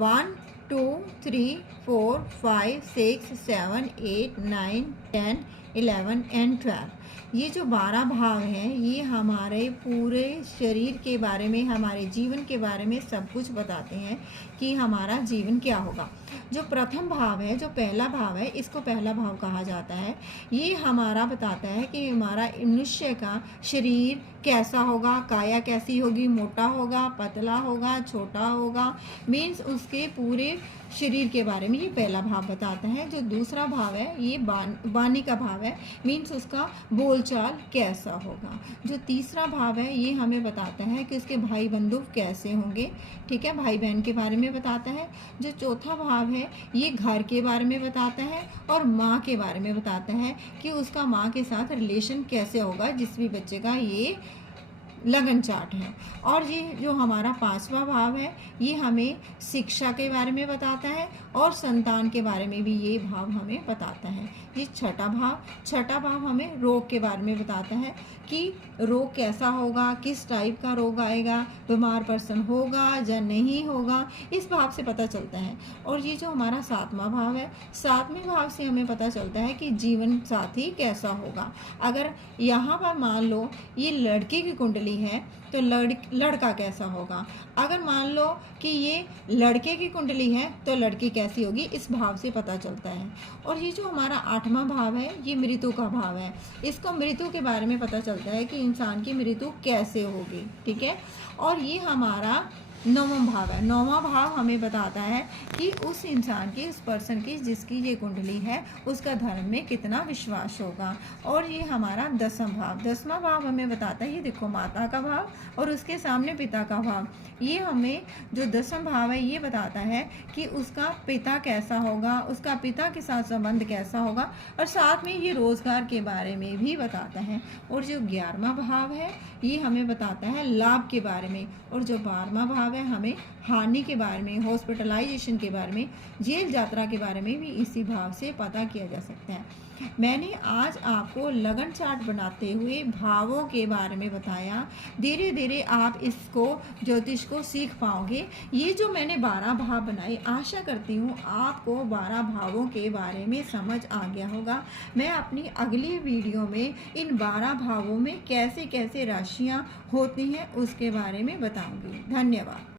1 2 3 4 5 6 7 8 9 10 11 and 12। ये जो 12 भाव हैं ये हमारे पूरे शरीर के बारे में, हमारे जीवन के बारे में सब कुछ बताते हैं कि हमारा जीवन क्या होगा। जो प्रथम भाव है, जो पहला भाव है, इसको पहला भाव कहा जाता है। ये हमारा बताता है कि हमारा मनुष्य का शरीर कैसा होगा, काया कैसी होगी, मोटा होगा, पतला होगा, छोटा होगा, मीन्स उसके पूरे शरीर के बारे में ये पहला भाव बताता है। जो दूसरा भाव है ये वाणी का भाव है, मीन्स उसका बोलचाल कैसा होगा। जो तीसरा भाव है ये हमें बताता है कि उसके भाई बंधु कैसे होंगे, ठीक है, भाई बहन के बारे में बताता है। जो चौथा भाव है ये घर के बारे में बताता है और माँ के बारे में बताता है कि उसका माँ के साथ रिलेशन कैसे होगा, जिस भी बच्चे का ये लगन चार्ट है। और ये जो हमारा पांचवा भाव है ये हमें शिक्षा के बारे में बताता है और संतान के बारे में भी ये भाव हमें बताता है। ये छठा भाव हमें रोग के बारे में बताता है कि रोग कैसा होगा, किस टाइप का रोग आएगा, बीमार पर्सन होगा या नहीं होगा, इस भाव से पता चलता है। और ये जो हमारा सातवां भाव है, सातवें भाव से हमें पता चलता है कि जीवन साथी कैसा होगा। अगर यहाँ पर मान लो ये लड़के की कुंडली है तो लड़का कैसा होगा। अगर मान लो कि ये लड़के की कुंडली है तो लड़की कैसी होगी, इस भाव से पता चलता है। और ये जो हमारा आठवां भाव है ये मृत्यु का भाव है। इसको मृत्यु के बारे में पता चलता है कि इंसान की मृत्यु कैसे होगी, ठीक है। और ये हमारा नौवां भाव है। नौवां भाव हमें बताता है कि उस इंसान की, उस पर्सन की जिसकी ये कुंडली है, उसका धर्म में कितना विश्वास होगा। और ये हमारा दसवां भाव हमें बताता है, ये देखो माता का भाव और उसके सामने पिता का भाव। ये हमें जो 10वां भाव है ये बताता है कि उसका पिता कैसा होगा, उसका पिता के साथ संबंध कैसा होगा, और साथ में ये रोजगार के बारे में भी बताता है। और जो 11वां भाव है ये हमें बताता है लाभ के बारे में। और जो 12वां भाव है हमें हानि के बारे में, हॉस्पिटलाइजेशन के बारे में, जेल यात्रा के बारे में भी इसी भाव से पता किया जा सकता है। मैंने आज आपको लगन चार्ट बनाते हुए भावों के बारे में बताया। धीरे धीरे आप इसको, ज्योतिष को सीख पाओगे। ये जो मैंने 12 भाव बनाए, आशा करती हूँ आपको 12 भावों के बारे में समझ आ गया होगा। मैं अपनी अगली वीडियो में इन 12 भावों में कैसे कैसे राशियाँ होती हैं उसके बारे में बताऊँगी। धन्यवाद।